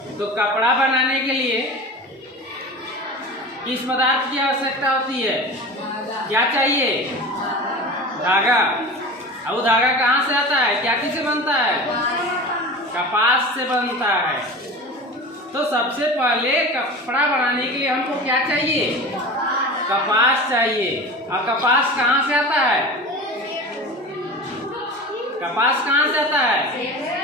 तो कपड़ा बनाने के लिए किस पदार्थ की आवश्यकता होती है? क्या चाहिए? धागा। और वो धागा कहाँ से आता है? क्या चीज से बनता है? कपास से बनता है। तो सबसे पहले कपड़ा बनाने के लिए हमको क्या चाहिए? कपास चाहिए। और कपास कहाँ से आता है? कपास कहाँ से आता है?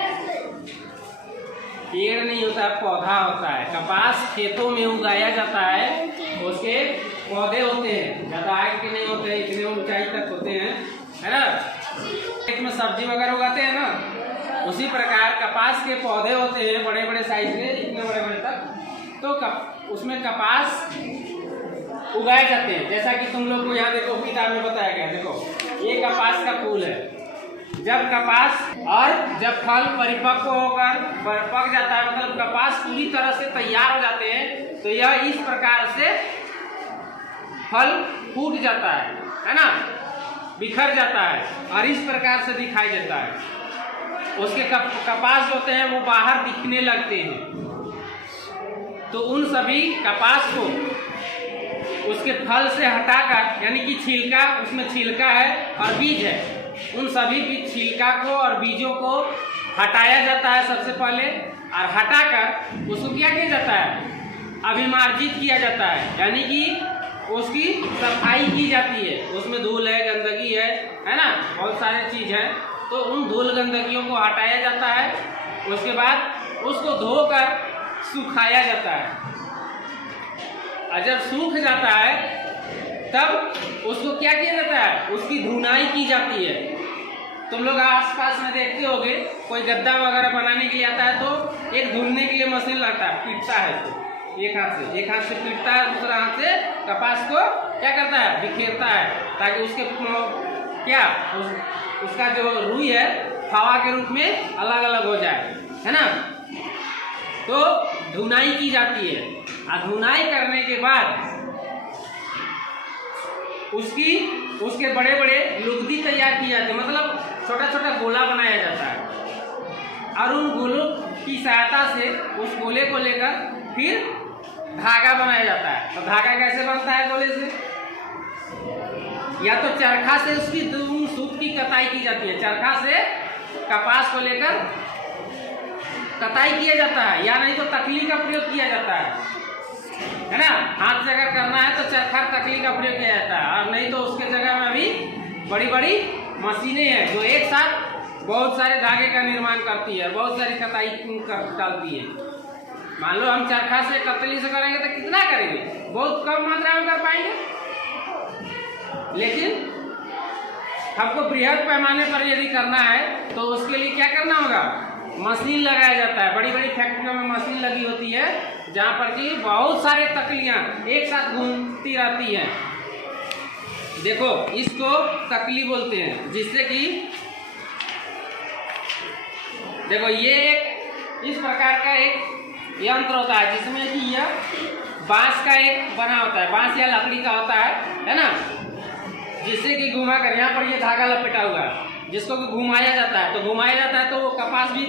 पेड़ नहीं होता, पौधा होता है। कपास खेतों में उगाया जाता है, उसके पौधे होते हैं, ज्यादा हाइट के नहीं होते, इतने ऊंचाई तक होते हैं, है ना। खेत में सब्जी वगैरह उगाते हैं ना, उसी प्रकार कपास के पौधे होते हैं, बड़े बड़े साइज के, इतने बड़े बड़े तक। तो उसमें कपास उगाए जाते हैं। जैसा कि तुम लोग को यहाँ देखो किताब में बताया गया, देखो ये कपास का फूल है। जब कपास और जब फल परिपक्व होकर पक जाता है, मतलब कपास पूरी तरह से तैयार हो जाते हैं, तो यह इस प्रकार से फल फूट जाता है ना, बिखर जाता है और इस प्रकार से दिखाई देता है। उसके कपास होते हैं वो बाहर दिखने लगते हैं। तो उन सभी कपास को उसके फल से हटाकर, यानी कि छिलका, उसमें छिलका है और बीज है, उन सभी छिलका को और बीजों को हटाया जाता है सबसे पहले। और हटाकर उसको क्या किया जाता है? अभिमार्जित किया जाता है, यानी कि उसकी सफाई की जाती है। उसमें धूल है, गंदगी है ना, बहुत सारे चीज है। तो उन धूल गंदगियों को हटाया जाता है। उसके बाद उसको धोकर सुखाया जाता है। और जब सूख जाता है तब उसको क्या किया जाता है? उसकी धुनाई की जाती है। तुम लोग आसपास में देखते होगे, कोई गद्दा वगैरह बनाने के लिए आता है तो एक धुलने के लिए मशीन लगता है, पीटता है, तो एक हाथ से पीटता है, दूसरा हाथ से कपास को क्या करता है? बिखेरता है, ताकि उसके क्या उसका जो रुई है हवा के रूप में अलग अलग हो जाए, है ना। तो धुनाई की जाती है। और धुनाई करने के बाद उसके बड़े बड़े लुगदी तैयार की जाती है, मतलब छोटा छोटा गोला बनाया जाता है। और उन गोलों की सहायता से उस गोले को लेकर फिर धागा बनाया जाता है। तो धागा कैसे बनता है? गोले से या तो चरखा से उसकी सूत की कताई की जाती है, चरखा से कपास को लेकर कताई किया जाता है, या नहीं तो तकली का प्रयोग किया जाता है ना। हाथ से अगर करना है तो चरखा तकली का प्रयोग किया जाता है, और नहीं तो उसके जगह में अभी बड़ी बड़ी मशीनें हैं जो एक साथ बहुत सारे धागे का निर्माण करती है, बहुत सारी कताई डालती है। मान लो हम चरखा से कतली से करेंगे तो कितना करेंगे? बहुत कम मात्रा में कर पाएंगे। लेकिन हमको बृहद पैमाने पर यदि करना है तो उसके लिए क्या करना होगा? मशीन लगाया जाता है। बड़ी बड़ी फैक्ट्रियों में मशीन लगी होती है, जहाँ पर कि बहुत सारे तकलियाँ एक साथ घूमती रहती हैं। देखो इसको तकली बोलते हैं, जिससे कि देखो ये एक इस प्रकार का एक यंत्र होता है, जिसमें कि यह बांस का एक बना होता है, बांस या लकड़ी का होता है ना, जिससे कि घुमा कर यहाँ पर ये धागा लपेटा हुआ है, जिसको कि घुमाया जाता है। तो घुमाया जाता है तो वो कपास भी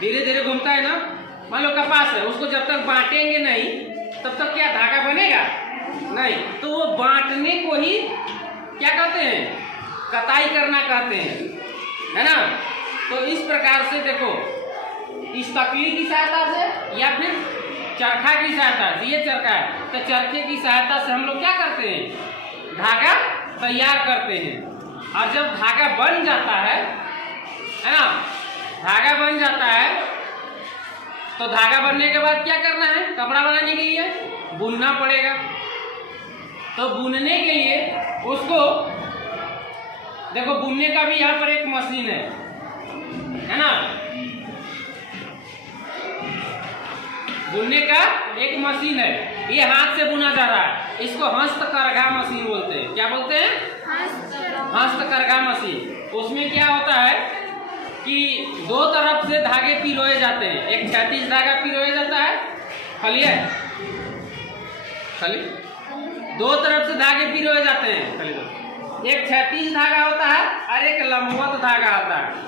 धीरे धीरे घूमता है ना। मान लो कपास है, उसको जब तक बांटेंगे नहीं तब तक क्या धागा बनेगा? नहीं। तो वो बांटने को ही क्या कहते हैं? कताई करना कहते हैं, है ना। तो इस प्रकार से देखो, इस तकली की सहायता से या फिर चरखा की सहायता से, ये चरखा है तो चरखे की सहायता से हम लोग क्या करते हैं? धागा तैयार करते हैं। और जब धागा बन जाता है ना, धागा बन जाता है तो धागा बनने के बाद क्या करना है? कपड़ा बनाने के लिए बुनना पड़ेगा। तो बुनने के लिए उसको देखो, बुनने का भी यहाँ पर एक मशीन है ना। बुनने का एक मशीन है, ये हाथ से बुना जा रहा है, इसको हस्तकरघा मशीन बोलते हैं। क्या बोलते हैं? हस्तकरघा मशीन। उसमें क्या होता है कि दो तरफ से धागे पिरोए जाते हैं। एक क्षैतिज धागा पिरोया जाता है, खाली दो तरफ से धागे पिरोए जाते हैं, खाली एक क्षैतिज धागा होता है और एक लंबवत धागा होता है।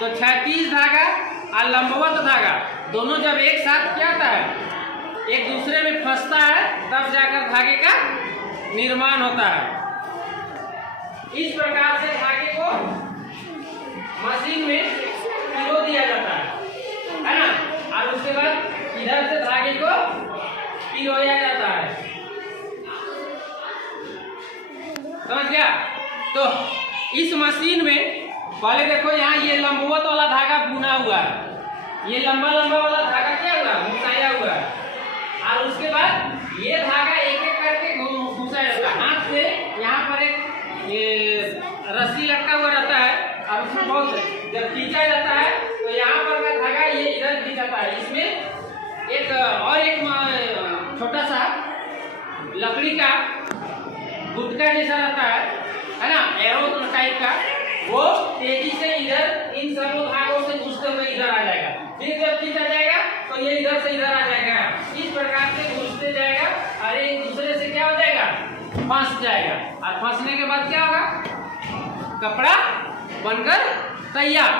तो क्षैतिज धागा और लंबवत धागा दोनों जब एक साथ क्या तब जाकर धागे का निर्माण होता है। इस प्रकार से धागे को मशीन में पिरो दिया जाता है ना, और उसके बाद इधर से धागे को पिरोया जाता है। समझ गया? तो इस मशीन में पहले देखो यहाँ ये लंबवत वाला धागा बुना हुआ है, ये लंबा लंबा वाला धागा क्या हुआ, घुसाया हुआ है, और उसके बाद ये धागा एक एक करके घुसाया जाता है। हाथ से यहाँ पर एक ये रस्सी लटका हुआ रहता है, और उसमें बहुत जब खींचा जाता है तो यहाँ पर का धागा ये इधर खींचाता है। इसमें एक और एक छोटा सा लकड़ी का गुटका जैसा रहता है ना, एरो टाइप का, वो तेजी से इधर इन सब धागों से घुसते हुए इधर आ जाएगा। फिर जब खींचा जाएगा तो ये इधर से इधर आ जाएगा। इस प्रकार से घुसते जाएगा और एक दूसरे से क्या हो जाएगा, फंस जाएगा, और फंसने के बाद क्या होगा, कपड़ा बनकर तैयार।